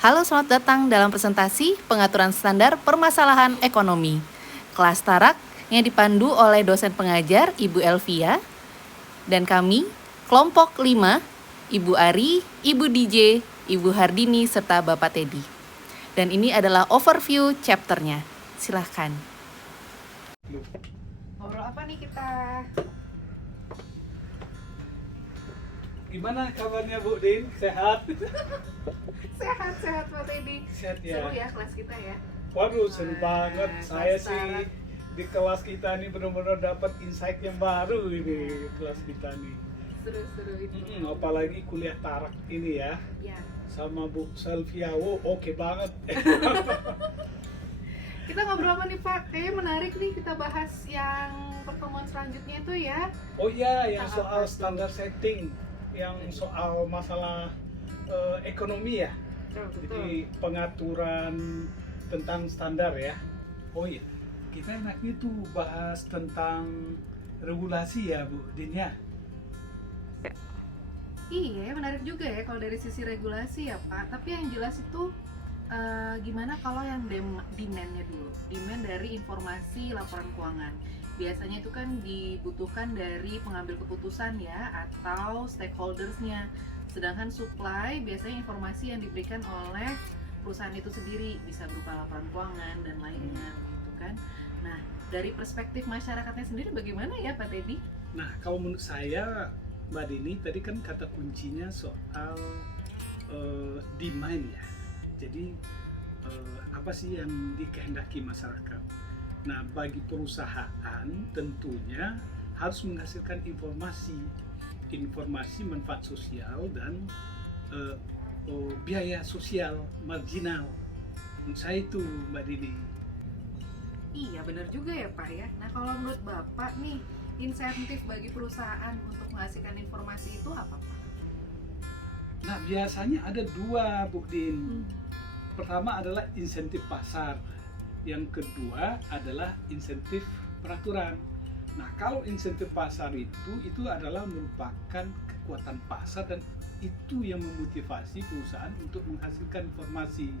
Halo, selamat datang dalam presentasi pengaturan standar permasalahan ekonomi. Kelas Tarak yang dipandu oleh dosen pengajar Ibu Elvia dan kami, kelompok 5, Ibu Ari, Ibu DJ, Ibu Hardini, serta Bapak Teddy. Dan ini adalah overview chapternya. Silahkan. Ngobrol apa nih kita? Gimana kabarnya Bu Din? Sehat? Sehat Pak Teddy. Sehat ya? Seru ya kelas kita ya. Waduh, seru banget. Saya kelas sih Tarak. di kelas kita nih benar-benar dapat insight yang baru ini kelas kita nih. Seru-seru itu. Apalagi kuliah Tarak ini ya Ya. sama Bu Selvia. Wow, oke banget. Kita ngobrol apa nih Pak? Kayaknya menarik nih kita bahas yang pertemuan selanjutnya itu ya. Oh iya, yang Tentang soal apa tuh? standar setting, yang soal masalah ekonomi ya. Jadi pengaturan tentang standar ya. Oh iya, kita enaknya tuh bahas tentang regulasi ya Bu Din ya. Iya, menarik juga ya kalau dari sisi regulasi ya Pak. Tapi yang jelas itu gimana kalau yang demand-nya dulu? Demand dari informasi laporan keuangan. Biasanya itu kan dibutuhkan dari pengambil keputusan ya atau stakeholders-nya. Sedangkan supply biasanya informasi yang diberikan oleh perusahaan itu sendiri, bisa berupa laporan keuangan dan lainnya gitu kan. Nah, dari perspektif masyarakatnya sendiri bagaimana ya Pak Teddy? Nah, kalau menurut saya Mbak Dini tadi kan kata kuncinya soal demand ya. Jadi apa sih yang dikehendaki masyarakat? Nah, bagi perusahaan tentunya harus menghasilkan informasi manfaat sosial dan biaya sosial marginal. Menurut saya itu Mbak Dini. Iya benar juga ya Pak ya. Nah kalau menurut Bapak nih insentif bagi perusahaan untuk menghasilkan informasi itu apa Pak? Nah, biasanya ada dua Bu Din. Pertama adalah insentif pasar, yang kedua adalah insentif peraturan. Nah, kalau insentif pasar itu adalah merupakan kekuatan pasar dan itu yang memotivasi perusahaan untuk menghasilkan informasi.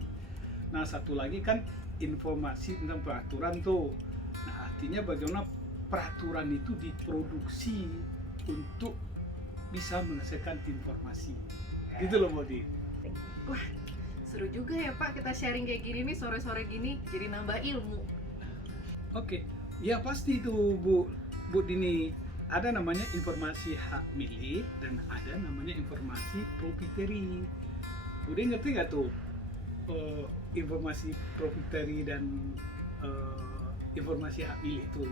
Nah, satu lagi kan informasi tentang peraturan tuh. Nah, artinya bagaimana peraturan itu diproduksi untuk bisa menghasilkan informasi. Gitu loh, Modi. Wah seru juga ya Pak kita sharing kayak gini nih sore-sore gini jadi nambah ilmu. Oke, ya pasti itu Bu Dini. Ada namanya informasi hak milik dan ada namanya informasi proprietary. Bu Dini ngerti nggak tuh informasi proprietary dan informasi hak milik itu?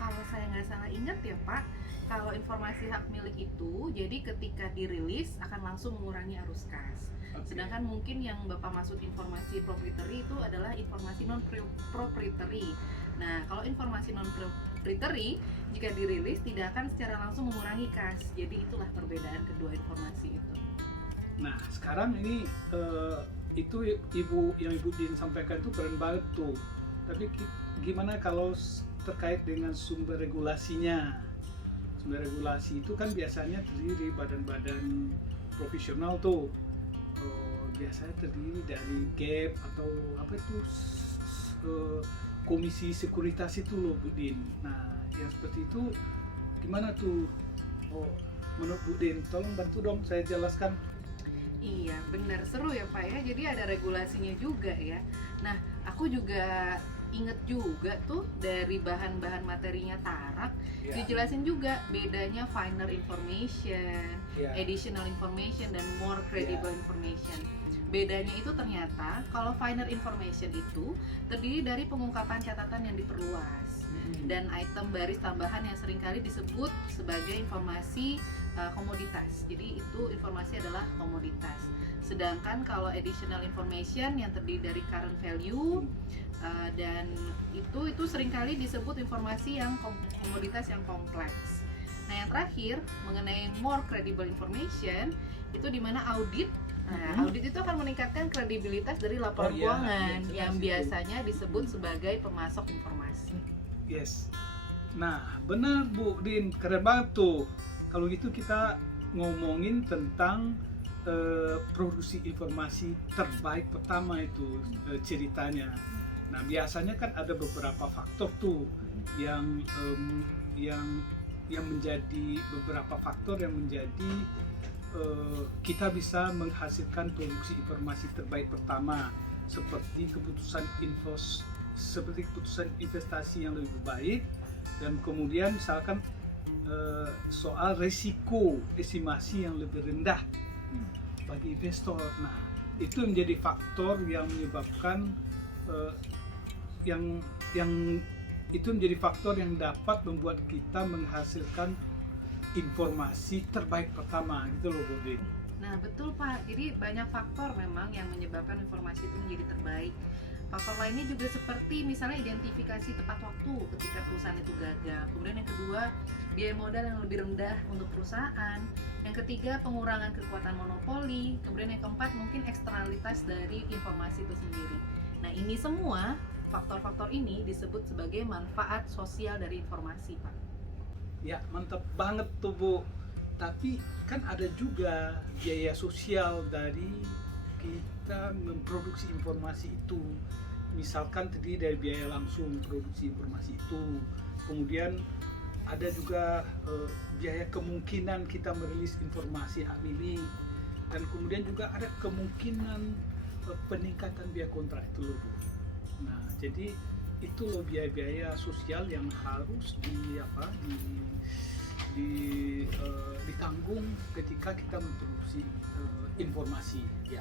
Kalau saya nggak salah ingat ya Pak, kalau informasi hak milik itu jadi ketika dirilis akan langsung mengurangi arus kas. Oke. Sedangkan mungkin yang Bapak maksud informasi proprietary itu adalah informasi non proprietary. Nah, kalau informasi non proprietary jika dirilis tidak akan secara langsung mengurangi kas. Jadi itulah perbedaan kedua informasi itu. Nah, sekarang ini itu Ibu Din sampaikan itu keren banget tuh. Tapi gimana kalau terkait dengan sumber regulasinya? Sumber regulasi itu kan biasanya terdiri dari badan-badan profesional tuh. Biasanya terdiri dari GAP atau apa itu komisi sekuritas itu loh Bu Din. Nah, yang seperti itu gimana tuh? Menurut Bu Din, tolong bantu dong saya jelaskan. Iya, benar seru ya Pak ya. Jadi ada regulasinya juga ya. Nah, aku juga inget juga tuh dari bahan-bahan materinya Tarak Ya. dijelasin juga bedanya final information, Ya. additional information dan more credible information. Bedanya itu ternyata kalau final information itu terdiri dari pengungkapan catatan yang diperluas dan item baris tambahan yang seringkali disebut sebagai informasi komoditas. Jadi itu informasi adalah komoditas. Sedangkan kalau additional information yang terdiri dari current value dan itu seringkali disebut informasi yang komoditas yang kompleks. Nah, yang terakhir mengenai more credible information itu di mana audit. Nah, audit itu akan meningkatkan kredibilitas dari laporan keuangan yang biasanya disebut sebagai pemasok informasi. Yes. Nah, benar Bu Din, keren banget tuh. Kalau gitu kita ngomongin tentang produksi informasi terbaik pertama itu ceritanya. Nah biasanya kan ada beberapa faktor tuh yang menjadi beberapa faktor yang menjadi kita bisa menghasilkan produksi informasi terbaik pertama, seperti keputusan investasi yang lebih baik, dan kemudian misalkan soal resiko estimasi yang lebih rendah bagi investor. Nah itu menjadi faktor yang menyebabkan yang itu menjadi faktor yang dapat membuat kita menghasilkan informasi terbaik pertama gitu loh Bu Din. Nah betul Pak, jadi banyak faktor memang yang menyebabkan informasi itu menjadi terbaik. Faktor lainnya juga seperti misalnya identifikasi tepat waktu ketika perusahaan itu gagal. Kemudian yang kedua, biaya modal yang lebih rendah untuk perusahaan. Yang ketiga, pengurangan kekuatan monopoli. Kemudian yang keempat, mungkin eksternalitas dari informasi itu sendiri. Nah ini semua, faktor-faktor ini disebut sebagai manfaat sosial dari informasi Pak. Ya mantap banget tuh Bu. Tapi kan ada juga biaya sosial dari kita memproduksi informasi itu. Misalkan terdiri dari biaya langsung produksi informasi itu, kemudian ada juga biaya kemungkinan kita merilis informasi hak milik, dan kemudian juga ada kemungkinan peningkatan biaya kontrak itu loh Bu. Nah jadi itu loh biaya-biaya sosial yang harus ditanggung ketika kita memproduksi informasi ya.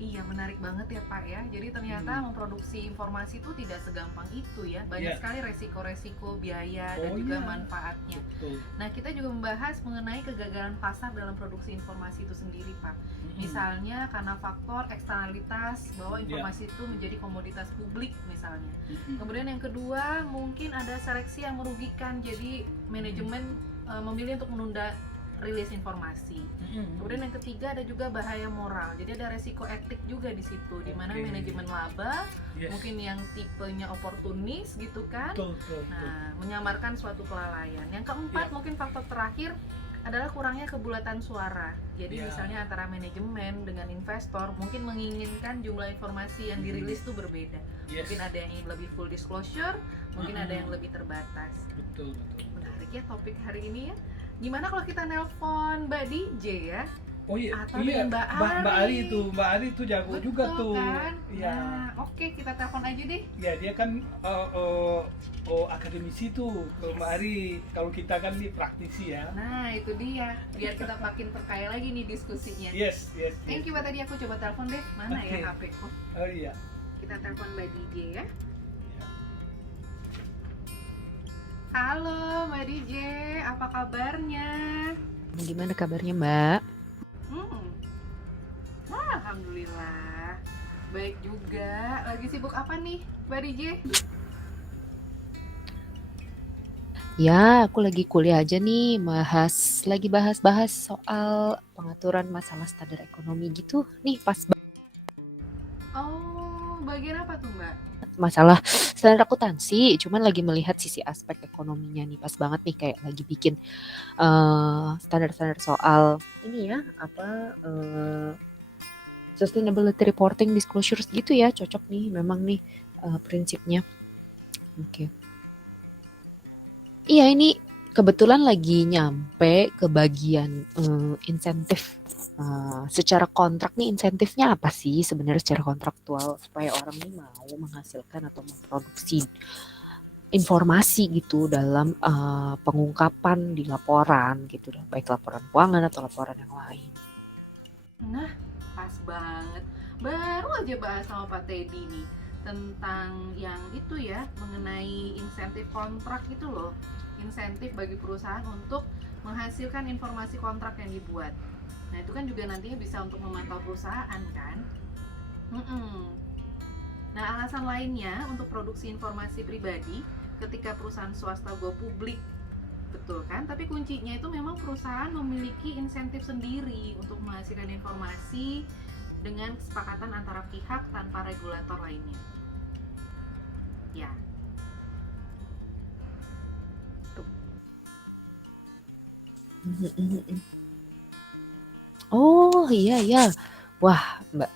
Iya menarik banget ya Pak ya. Jadi ternyata memproduksi informasi itu tidak segampang itu ya. Banyak sekali resiko-resiko biaya dan juga manfaatnya. Betul. Nah kita juga membahas mengenai kegagalan pasar dalam produksi informasi itu sendiri Pak. Misalnya karena faktor eksternalitas bahwa informasi itu menjadi komoditas publik misalnya. Kemudian yang kedua mungkin ada seleksi yang merugikan. Jadi manajemen memilih untuk menunda rilis informasi. Kemudian yang ketiga ada juga bahaya moral. Jadi ada resiko etik juga di situ, di mana manajemen laba, mungkin yang tipenya oportunis gitu kan. Nah, menyamarkan suatu kelalaian. Yang keempat mungkin faktor terakhir adalah kurangnya kebulatan suara. Jadi misalnya antara manajemen dengan investor mungkin menginginkan jumlah informasi yang dirilis itu berbeda. Mungkin ada yang lebih full disclosure, mungkin ada yang lebih terbatas. Betul. Menarik ya topik hari ini ya. Gimana kalau kita nelpon Mbak DJ ya? Oh iya, atau Mbak Ari itu jago betul, juga tuh. Kan? Ya. Nah, oke kita telepon aja deh. Ya dia kan akademisi tuh, Mbak Ari. Kalau kita kan nih praktisi ya. Nah itu dia, biar kita makin terkaya lagi nih diskusinya. Yes. Thank you Mbak, tadi aku coba telepon deh. Mana ya HP ku? Oh iya. Kita telepon Mbak DJ ya. Halo Mbak DJ, apa kabarnya? Gimana kabarnya Mbak? Alhamdulillah, baik juga. Lagi sibuk apa nih Mbak DJ? Ya, aku lagi kuliah aja nih, lagi bahas soal pengaturan masalah standar ekonomi gitu. Nih pas Oh, bagian apa tuh Mbak? Masalah standar akuntansi, cuman lagi melihat sisi aspek ekonominya nih, pas banget nih kayak lagi bikin standar-standar soal ini ya, sustainability reporting disclosures gitu ya, cocok nih memang nih prinsipnya. Oke. Iya, ini kebetulan lagi nyampe ke bagian insentif. Secara kontrak nih insentifnya apa sih sebenarnya secara kontraktual supaya orang ini mau menghasilkan atau memproduksi informasi gitu dalam pengungkapan di laporan gitu, baik laporan keuangan atau laporan yang lain. Nah, pas banget. Baru aja bahas sama Pak Teddy nih tentang yang itu ya, mengenai insentif kontrak itu loh. Insentif bagi perusahaan untuk menghasilkan informasi kontrak yang dibuat. Nah itu kan juga nantinya bisa untuk memantau perusahaan kan. Nah alasan lainnya untuk produksi informasi pribadi ketika perusahaan swasta go publik, betul kan? Tapi kuncinya itu memang perusahaan memiliki insentif sendiri untuk menghasilkan informasi dengan kesepakatan antara pihak tanpa regulator lainnya. Ya. Oh, iya ya. Wah, Mbak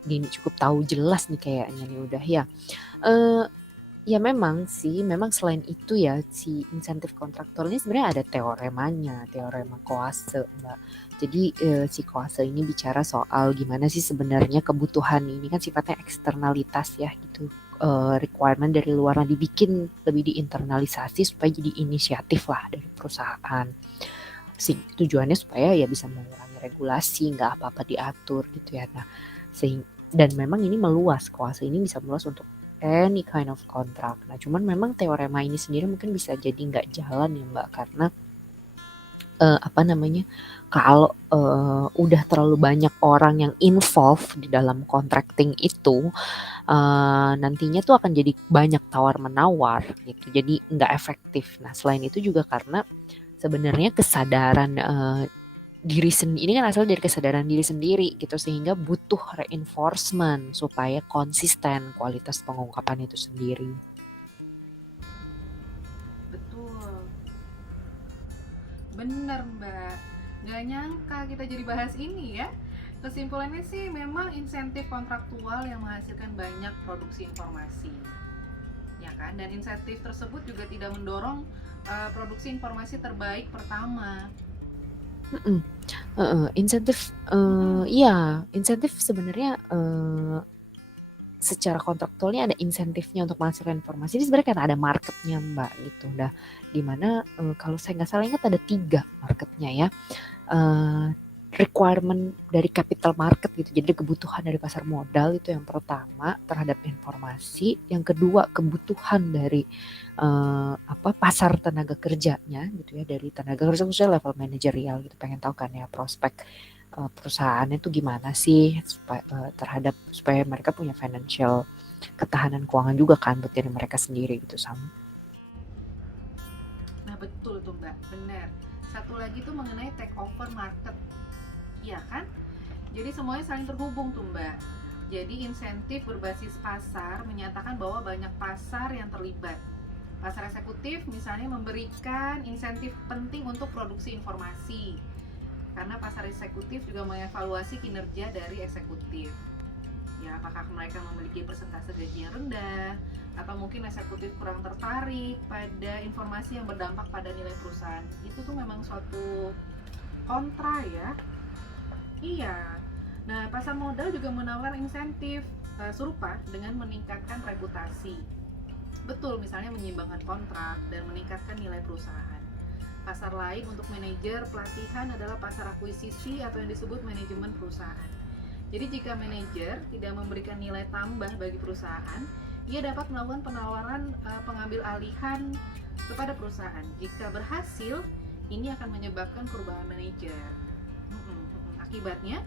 Dini cukup tahu jelas nih kayaknya nih udah ya. Eee, Ya memang sih, memang selain itu ya si insentif kontraktor ini sebenarnya ada teoremanya, teorema Koase, Mbak. Jadi, si Koase ini bicara soal gimana sih sebenarnya kebutuhan ini kan sifatnya eksternalitas ya gitu, requirement dari luar. Nah dibikin lebih diinternalisasi supaya jadi inisiatif lah dari perusahaan. Tujuannya supaya ya bisa mengurangi regulasi, nggak apa-apa diatur gitu ya. Nah, dan memang ini meluas, kuasa ini bisa meluas untuk any kind of contract. Nah, cuman memang teorema ini sendiri mungkin bisa jadi nggak jalan ya Mbak, karena apa namanya, kalau udah terlalu banyak orang yang involved di dalam contracting itu, nantinya tuh akan jadi banyak tawar menawar gitu, jadi nggak efektif. Nah, selain itu juga karena sebenarnya kesadaran diri sendiri ini kan asal dari kesadaran diri sendiri gitu, sehingga butuh reinforcement supaya konsisten kualitas pengungkapan itu sendiri. Betul, bener Mbak. Gak nyangka kita jadi bahas ini ya. Kesimpulannya sih memang insentif kontraktual yang menghasilkan banyak produksi informasi, ya kan? Dan insentif tersebut juga tidak mendorong produksi informasi terbaik pertama. Mm-mm. Insentif, Mm-mm. iya, insentif sebenarnya secara kontraktualnya ada insentifnya untuk menghasilkan informasi. Ini sebenarnya kan ada marketnya Mbak gitu. Udah dimana kalau saya nggak salah ingat ada 3 marketnya ya. Eh, Requirement dari capital market gitu. Jadi kebutuhan dari pasar modal itu yang pertama terhadap informasi, yang kedua kebutuhan dari pasar tenaga kerjanya gitu ya, dari tenaga kerja khususnya level manajerial gitu, pengen tahu kan ya prospek perusahaannya tuh gimana sih terhadap supaya mereka punya financial ketahanan keuangan juga kan buat diri mereka sendiri gitu sama. Nah betul tuh Mbak, benar. Satu lagi tuh mengenai take over market, iya kan? Jadi semuanya saling terhubung tuh Mbak. Jadi insentif berbasis pasar menyatakan bahwa banyak pasar yang terlibat. Pasar eksekutif misalnya memberikan insentif penting untuk produksi informasi, karena pasar eksekutif juga mengevaluasi kinerja dari eksekutif. Ya, apakah mereka memiliki persentase gaji yang rendah, atau mungkin eksekutif kurang tertarik pada informasi yang berdampak pada nilai perusahaan. Itu tuh memang suatu kontra ya. Iya. Nah, pasar modal juga menawarkan insentif serupa dengan meningkatkan reputasi. Betul, misalnya menyeimbangkan kontrak dan meningkatkan nilai perusahaan. Pasar lain untuk manajer pelatihan adalah pasar akuisisi atau yang disebut manajemen perusahaan. Jadi jika manajer tidak memberikan nilai tambah bagi perusahaan, ia dapat melakukan penawaran pengambil alihan kepada perusahaan. Jika berhasil, ini akan menyebabkan perubahan manajer. Akibatnya,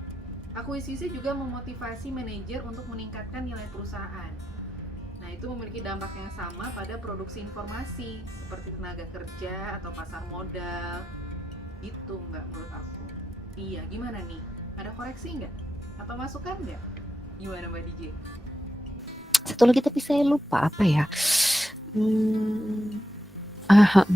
akuisisi juga memotivasi manajer untuk meningkatkan nilai perusahaan. Nah, itu memiliki dampak yang sama pada produksi informasi seperti tenaga kerja atau pasar modal. Itu Mbak menurut aku. Iya, gimana nih? Ada koreksi nggak? Atau masukan nggak? Gimana Mbak DJ? Satu lagi tapi saya lupa apa ya. Hmm, ah,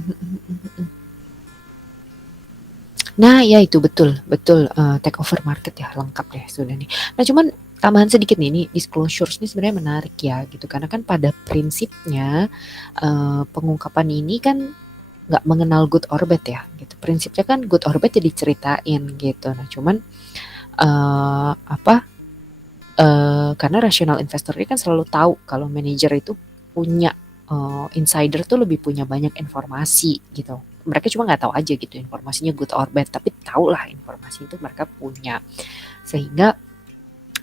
Nah, ya itu betul, betul take over market ya, lengkap deh sudah nih. Nah, cuman tambahan sedikit nih, ini disclosures ini sebenarnya menarik ya gitu, karena kan pada prinsipnya pengungkapan ini kan nggak mengenal good or bad ya gitu. Prinsipnya kan good or bad jadi ceritain gitu. Nah, cuman eh karena rational investor ini kan selalu tahu kalau manajer itu punya insider tuh lebih punya banyak informasi gitu. Mereka cuma nggak tahu aja gitu informasinya good or bad, tapi tahu lah informasi itu mereka punya. Sehingga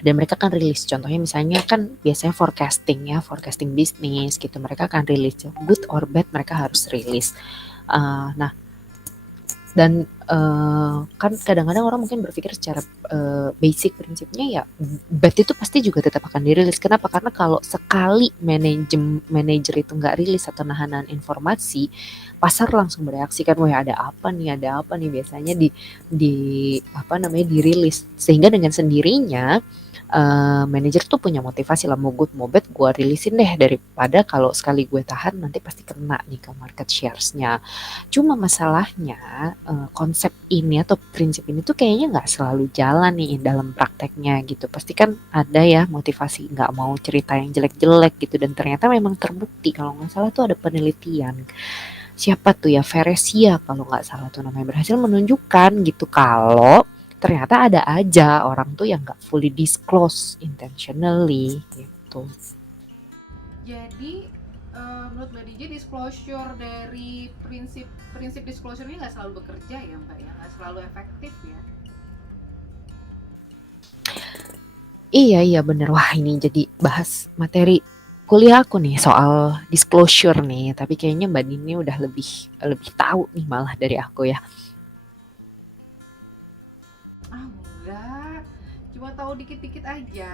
dan mereka kan rilis, contohnya misalnya kan biasanya forecasting ya, forecasting bisnis gitu, mereka akan rilis good or bad, mereka harus rilis. Nah, dan kan kadang-kadang orang mungkin berpikir secara basic prinsipnya ya bad itu pasti juga tetap akan dirilis. Kenapa? Karena kalau sekali manajer itu nggak rilis atau nahan informasi, pasar langsung bereaksi kan, wah ada apa nih biasanya di apa namanya dirilis, sehingga dengan sendirinya manajer tuh punya motivasi lah, mau good mau bad gue rilisin deh, daripada kalau sekali gue tahan nanti pasti kena nih ke market shares-nya. Cuma masalahnya konsep ini atau prinsip ini tuh kayaknya nggak selalu jalan nih dalam prakteknya gitu. Pasti kan ada ya motivasi nggak mau cerita yang jelek-jelek gitu, dan ternyata memang terbukti kalau nggak salah tuh ada penelitian. Siapa tuh ya, Veresia kalau nggak salah tuh namanya, berhasil menunjukkan gitu kalau ternyata ada aja orang tuh yang nggak fully disclose intentionally gitu. Jadi menurut Mbak DJ, disclosure dari prinsip disclosure ini nggak selalu bekerja ya Mbak ya, nggak selalu efektif ya. Iya bener. Wah, ini jadi bahas materi kuliah aku nih soal disclosure nih, tapi kayaknya Mbak Dini udah lebih tahu nih malah dari aku ya. Enggak, cuma tahu dikit-dikit aja.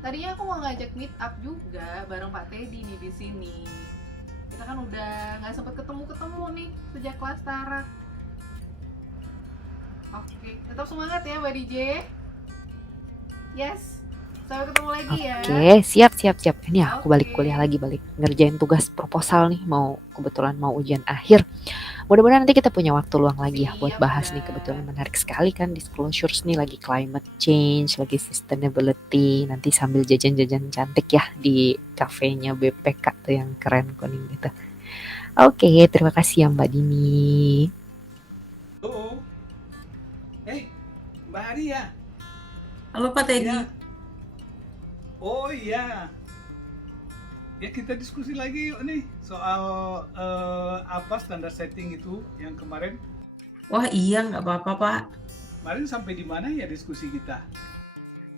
Tadinya aku mau ngajak meet up juga bareng Pak Teddy nih di sini. Kita kan udah nggak sempet ketemu nih sejak kelas Tara. Oke, tetap semangat ya Mbak DJ. Yes, sampai ketemu lagi ya. Oke, siap. Ini aku balik kuliah lagi, balik ngerjain tugas proposal nih, kebetulan mau ujian akhir. Mudah-mudahan nanti kita punya waktu luang lagi ya buat bahas nih, kebetulan menarik sekali kan disclosures nih, lagi climate change, lagi sustainability, nanti sambil jajan-jajan cantik ya di kafenya BPK tuh yang keren kuning gitu. Oke, terima kasih ya Mbak Dini. Oh, Mbak Ari ya? Halo Pak Teddy. Ya. Oh iya. Ya kita diskusi lagi yuk nih soal apa standar setting itu yang kemarin. Wah iya, nggak apa-apa Pak. Kemarin sampai di mana ya diskusi kita?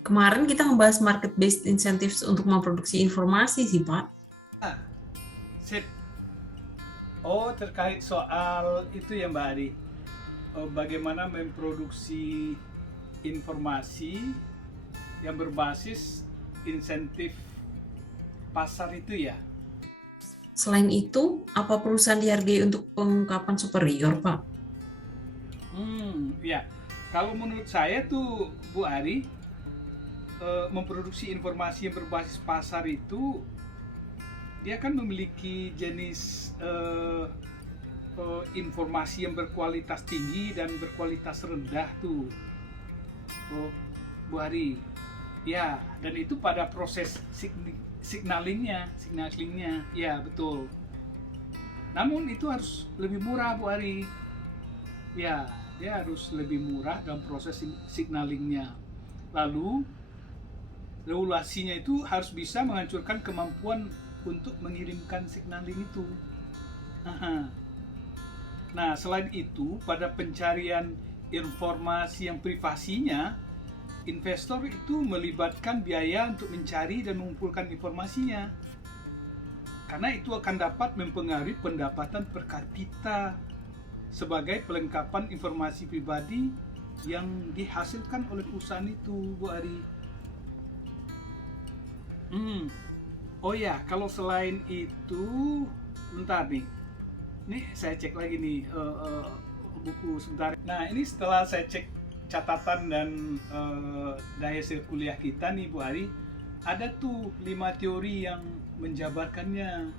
Kemarin kita ngebahas market-based incentives untuk memproduksi informasi sih Pak. Sip. Oh, terkait soal itu ya Mbak Ari. Bagaimana memproduksi informasi yang berbasis insentif pasar itu ya. Selain itu, apa perusahaan dihargai untuk pengungkapan superior Pak? Ya. Kalau menurut saya tuh Bu Ari, memproduksi informasi yang berbasis pasar itu dia kan memiliki jenis informasi yang berkualitas tinggi dan berkualitas rendah tuh, Bu Ari. Ya, dan itu pada proses signalingnya, ya betul. Namun itu harus lebih murah Bu Ari. Ya, dia harus lebih murah dalam proses signalingnya. Lalu regulasinya itu harus bisa menghancurkan kemampuan untuk mengirimkan signaling itu. Nah, selain itu, pada pencarian informasi yang privasinya, investor itu melibatkan biaya untuk mencari dan mengumpulkan informasinya. Karena itu akan dapat mempengaruhi pendapatan per kapita sebagai pelengkapan informasi pribadi yang dihasilkan oleh perusahaan itu, Bu Ari. Oh ya, kalau selain itu, bentar nih. Nih saya cek lagi nih buku sebentar. Nah, ini setelah saya cek catatan dan dari hasil kuliah kita nih Bu Ari, ada tuh 5 teori yang menjabarkannya.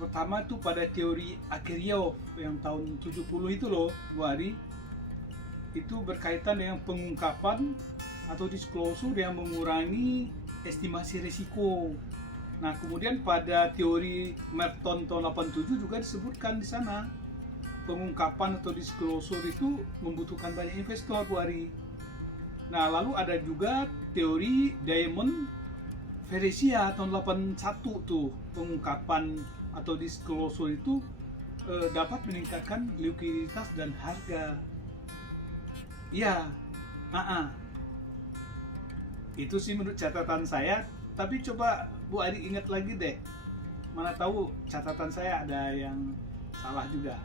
Pertama tuh pada teori Akeriof yang tahun 70 itu loh Bu Ari. Itu berkaitan dengan pengungkapan atau disclosure yang mengurangi estimasi risiko. Nah, kemudian pada teori Merton tahun 87 juga disebutkan di sana pengungkapan atau disclosure itu membutuhkan banyak investor, Bu Ari. Nah, lalu ada juga teori Diamond Veresia tahun 81 tuh, pengungkapan atau disclosure itu dapat meningkatkan likuiditas dan harga. Iya, itu sih menurut catatan saya. Tapi coba Bu Ari ingat lagi deh, mana tahu catatan saya ada yang salah juga.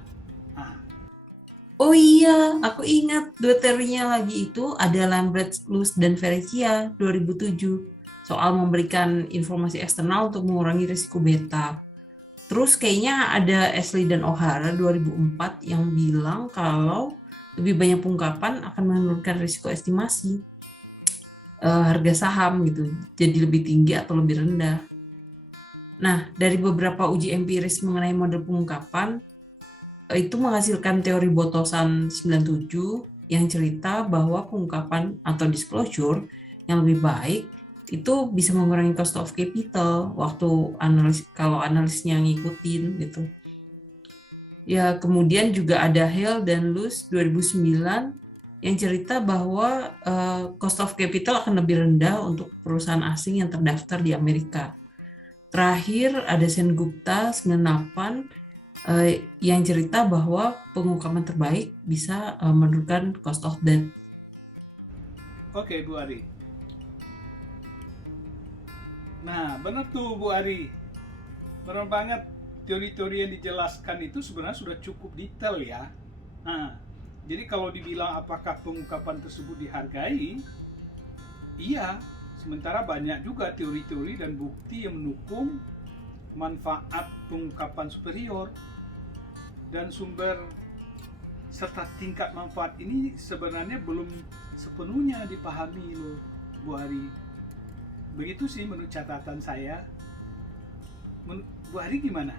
Oh iya, aku ingat 2 teorinya lagi itu ada Lambert, Luce, dan Veresia 2007 soal memberikan informasi eksternal untuk mengurangi risiko beta. Terus kayaknya ada Ashley dan O'Hara 2004 yang bilang kalau lebih banyak pengungkapan akan menurunkan risiko estimasi. harga saham gitu, jadi lebih tinggi atau lebih rendah. Nah, dari beberapa uji empiris mengenai model pengungkapan, itu menghasilkan teori Botosan 97 yang cerita bahwa pengungkapan atau disclosure yang lebih baik itu bisa mengurangi cost of capital waktu kalau analisnya ngikutin gitu. Ya, kemudian juga ada Hale dan Luce 2009 yang cerita bahwa cost of capital akan lebih rendah untuk perusahaan asing yang terdaftar di Amerika. Terakhir ada Sengupta 98 yang cerita bahwa pengungkapan terbaik bisa menurunkan cost of debt. Oke, Bu Ari. Nah, benar tuh Bu Ari. Benar banget, teori-teori yang dijelaskan itu sebenarnya sudah cukup detail ya. Nah, jadi kalau dibilang apakah pengungkapan tersebut dihargai, iya. Sementara banyak juga teori-teori dan bukti yang mendukung manfaat pengungkapan superior. Dan sumber serta tingkat manfaat ini sebenarnya belum sepenuhnya dipahami loh, Bu Ari. Begitu sih menurut catatan saya. Bu Ari gimana?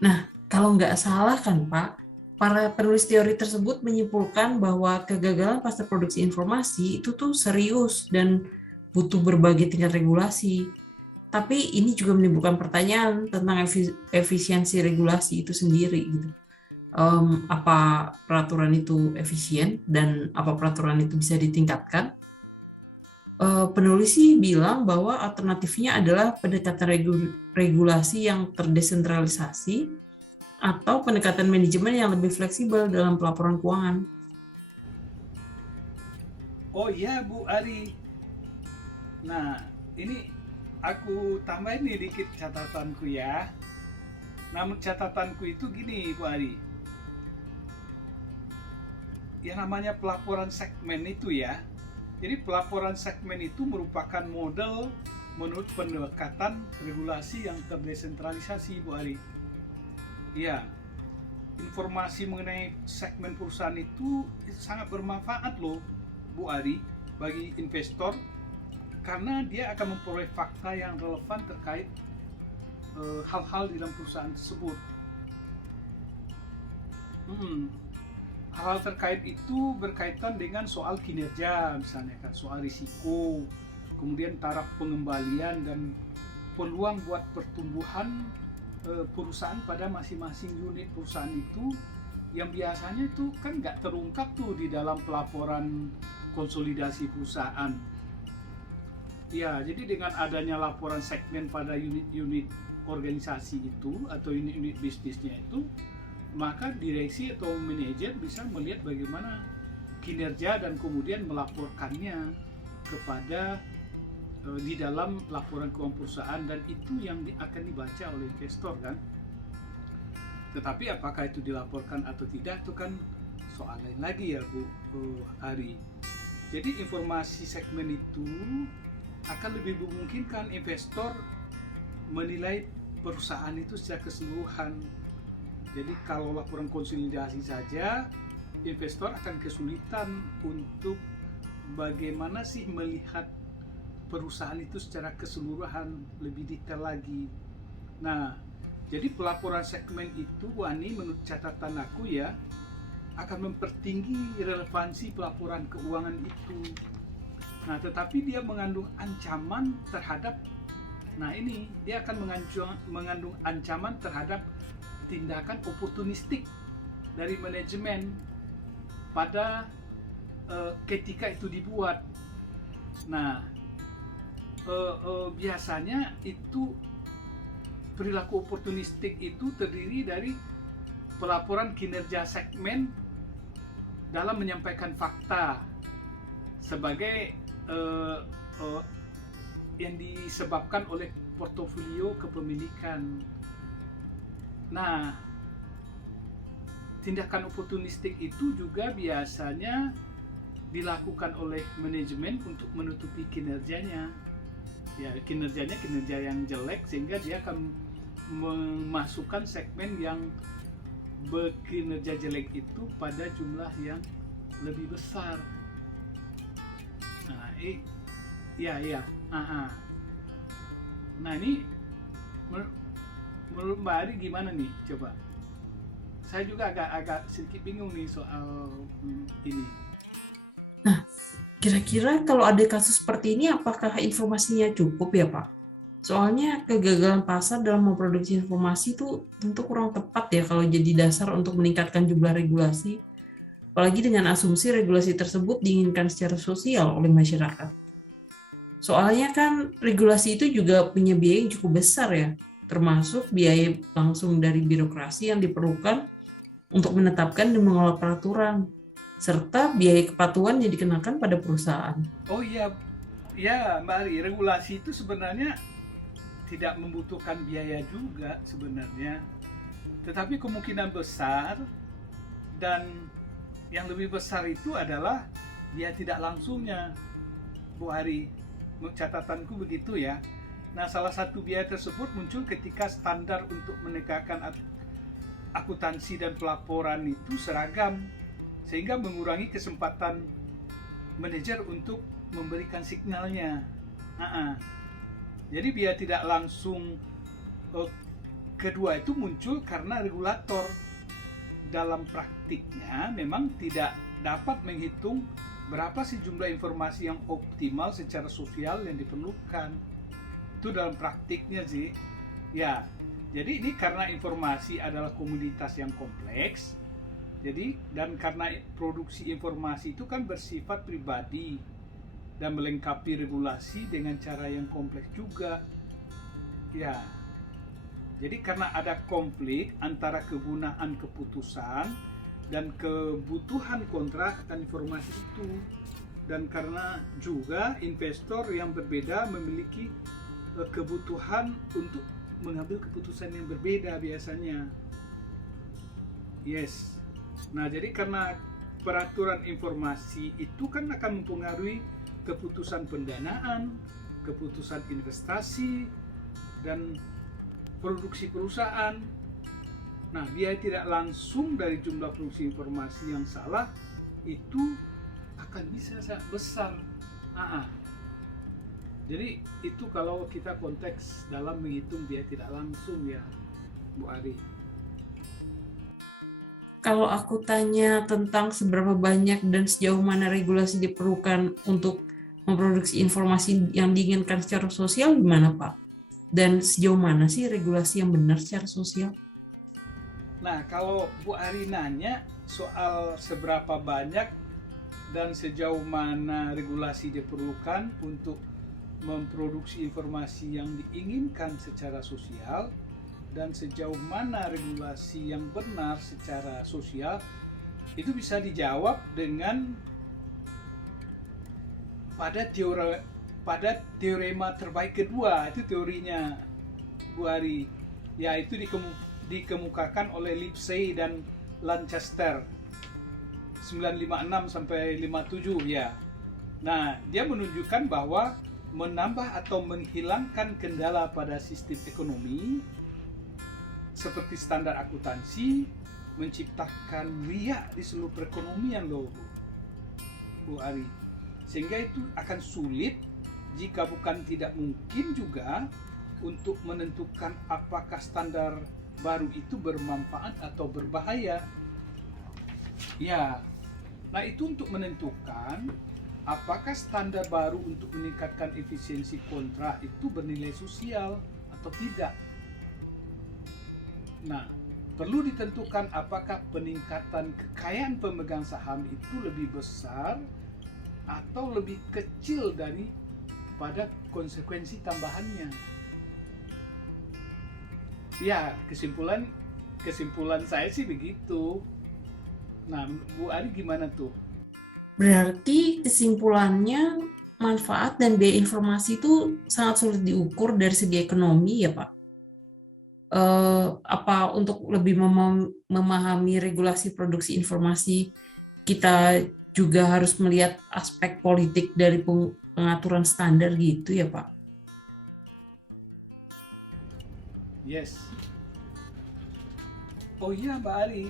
Nah, kalau nggak salah kan Pak, para penulis teori tersebut menyimpulkan bahwa kegagalan pasca produksi informasi itu tuh serius dan butuh berbagai tingkat regulasi. Tapi ini juga menimbulkan pertanyaan tentang efisiensi regulasi itu sendiri gitu. Apa peraturan itu efisien dan apa peraturan itu bisa ditingkatkan? Penulis sih bilang bahwa alternatifnya adalah pendekatan regulasi yang terdesentralisasi atau pendekatan manajemen yang lebih fleksibel dalam pelaporan keuangan. Oh iya Bu Ari. Nah, ini aku tambahin nih dikit catatanku ya. Namun catatanku itu gini Bu Ari. Yang namanya pelaporan segmen itu ya. Jadi pelaporan segmen itu merupakan model menurut pendekatan regulasi yang terdesentralisasi Bu Ari. Ya, informasi mengenai segmen perusahaan itu sangat bermanfaat loh Bu Ari bagi investor karena dia akan memperoleh fakta yang relevan terkait hal-hal di dalam perusahaan tersebut. Hal-hal terkait itu berkaitan dengan soal kinerja misalnya kan, soal risiko, kemudian taraf pengembalian dan peluang buat pertumbuhan perusahaan pada masing-masing unit perusahaan itu yang biasanya itu kan nggak terungkap tuh di dalam pelaporan konsolidasi perusahaan. Ya, jadi dengan adanya laporan segmen pada unit-unit organisasi itu atau unit-unit bisnisnya itu, maka direksi atau manajer bisa melihat bagaimana kinerja dan kemudian melaporkannya kepada di dalam laporan keuangan perusahaan dan itu yang akan dibaca oleh investor kan. Tetapi apakah itu dilaporkan atau tidak itu kan soal lain lagi ya Bu Ari. Jadi informasi segmen itu akan lebih memungkinkan investor menilai perusahaan itu secara keseluruhan. Jadi kalau laporan konsolidasi saja, investor akan kesulitan untuk bagaimana sih melihat perusahaan itu secara keseluruhan lebih detail lagi. Nah, jadi pelaporan segmen itu Wani menurut catatan aku ya akan mempertinggi relevansi pelaporan keuangan itu. Nah, tetapi dia mengandung ancaman terhadap dia akan mengandung ancaman terhadap tindakan oportunistik dari manajemen pada ketika itu dibuat. Nah, biasanya itu perilaku oportunistik itu terdiri dari pelaporan kinerja segmen dalam menyampaikan fakta sebagai yang disebabkan oleh portofolio kepemilikan. Nah, tindakan oportunistik itu juga biasanya dilakukan oleh manajemen untuk menutupi kinerjanya. Ya, kinerja yang jelek sehingga dia akan memasukkan segmen yang berkinerja jelek itu pada jumlah yang lebih besar. Nah, iya iya. Ah, ah. Nah ini menurut Mbak Ari gimana nih? Coba. Saya juga agak sedikit bingung nih soal ini. Kira-kira kalau ada kasus seperti ini, apakah informasinya cukup ya Pak? Soalnya kegagalan pasar dalam memproduksi informasi itu tentu kurang tepat ya kalau jadi dasar untuk meningkatkan jumlah regulasi, apalagi dengan asumsi regulasi tersebut diinginkan secara sosial oleh masyarakat. Soalnya kan regulasi itu juga punya biaya yang cukup besar ya, termasuk biaya langsung dari birokrasi yang diperlukan untuk menetapkan dan mengelola peraturan, serta biaya kepatuhan yang dikenakan pada perusahaan. Oh iya, ya Mbak Ari, regulasi itu sebenarnya tidak membutuhkan biaya juga sebenarnya, tetapi kemungkinan besar dan yang lebih besar itu adalah biaya tidak langsungnya, Bu Ari. Catatanku begitu ya. Nah, salah satu biaya tersebut muncul ketika standar untuk menegakkan akuntansi dan pelaporan itu seragam, sehingga mengurangi kesempatan manajer untuk memberikan signalnya. Jadi biaya tidak langsung kedua itu muncul karena regulator dalam praktiknya memang tidak dapat menghitung berapa sih jumlah informasi yang optimal secara sosial yang diperlukan. Itu dalam praktiknya sih. Ya, jadi ini karena informasi adalah komoditas yang kompleks. Jadi dan karena produksi informasi itu kan bersifat pribadi dan melengkapi regulasi dengan cara yang kompleks juga. Ya. Jadi karena ada konflik antara kegunaan keputusan dan kebutuhan kontrak akan informasi itu, dan karena juga investor yang berbeda memiliki kebutuhan untuk mengambil keputusan yang berbeda biasanya. Yes. Nah, jadi karena peraturan informasi itu kan akan mempengaruhi keputusan pendanaan, keputusan investasi, dan produksi perusahaan. Nah, biaya tidak langsung dari jumlah produksi informasi yang salah itu akan bisa sangat besar. Jadi itu kalau kita konteks dalam menghitung biaya tidak langsung ya, Bu Ari. Kalau aku tanya tentang seberapa banyak dan sejauh mana regulasi diperlukan untuk memproduksi informasi yang diinginkan secara sosial, gimana Pak? Dan sejauh mana sih regulasi yang benar secara sosial? Nah, kalau Bu Ari nanya soal seberapa banyak dan sejauh mana regulasi diperlukan untuk memproduksi informasi yang diinginkan secara sosial, dan sejauh mana regulasi yang benar secara sosial, itu bisa dijawab dengan pada teorema terbaik kedua. Itu teorinya Bu Ari, yaitu dikemukakan oleh Lipsey dan Lancaster 956 sampai 57 ya. Nah, dia menunjukkan bahwa menambah atau menghilangkan kendala pada sistem ekonomi seperti standar akuntansi menciptakan riak di seluruh perekonomian loh, Bu Ari. Sehingga itu akan sulit, jika bukan tidak mungkin juga, untuk menentukan apakah standar baru itu bermanfaat atau berbahaya. Ya, nah itu untuk menentukan apakah standar baru untuk meningkatkan efisiensi kontrak itu bernilai sosial atau tidak. Nah, perlu ditentukan apakah peningkatan kekayaan pemegang saham itu lebih besar atau lebih kecil daripada konsekuensi tambahannya. Ya, kesimpulan saya sih begitu. Nah, Bu Ari gimana tuh? Berarti kesimpulannya manfaat dan biaya informasi itu sangat sulit diukur dari segi ekonomi ya Pak? Apa untuk lebih memahami regulasi produksi informasi, kita juga harus melihat aspek politik dari pengaturan standar gitu ya Pak? Yes. Oh iya Mbak Ari.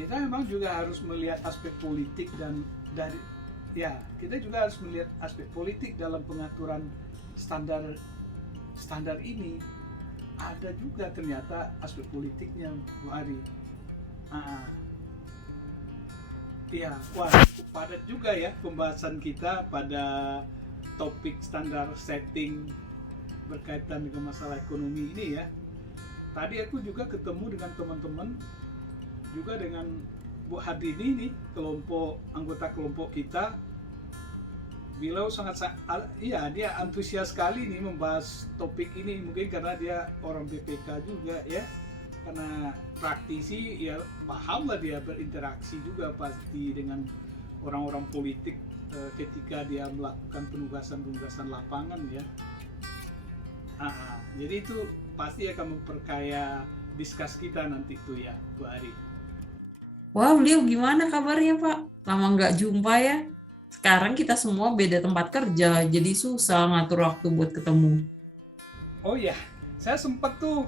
Kita memang juga harus melihat aspek politik dan ya kita juga harus melihat aspek politik dalam pengaturan standar ini. Ada juga ternyata aspek politiknya, Bu Ari. Ya, wah, cukup padat juga ya pembahasan kita pada topik standar setting berkaitan dengan masalah ekonomi ini ya. Tadi aku juga ketemu dengan teman-teman, juga dengan Bu Hardini nih, anggota kelompok kita. Beliau dia antusias sekali nih membahas topik ini, mungkin karena dia orang BPK juga ya, karena praktisi ya, paham lah dia berinteraksi juga pasti dengan orang-orang politik ketika dia melakukan penugasan lapangan ya. Jadi itu pasti akan memperkaya diskus kita nanti itu ya, Bu Ari. Wah, beliau gimana kabarnya, Pak? Lama nggak jumpa ya. Sekarang kita semua beda tempat kerja, jadi susah ngatur waktu buat ketemu. Oh ya, saya sempat tuh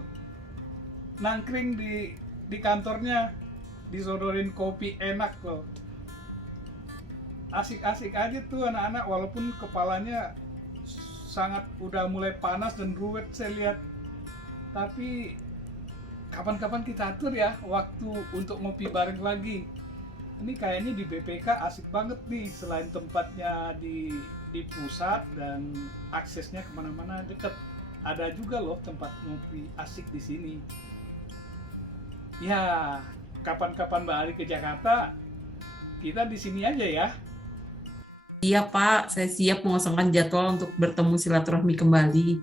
nangkring di kantornya, disodorin kopi enak loh. Asik-asik aja tuh anak-anak, walaupun kepalanya sangat udah mulai panas dan ruwet saya lihat. Tapi kapan-kapan kita atur ya waktu untuk ngopi bareng lagi. Ini kayaknya di BPK asik banget nih, selain tempatnya di pusat dan aksesnya kemana-mana deket, ada juga loh tempat ngopi asik di sini. Ya, kapan-kapan Mbak Ari ke Jakarta, kita di sini aja ya. Iya Pak, saya siap mengosongkan jadwal untuk bertemu silaturahmi kembali.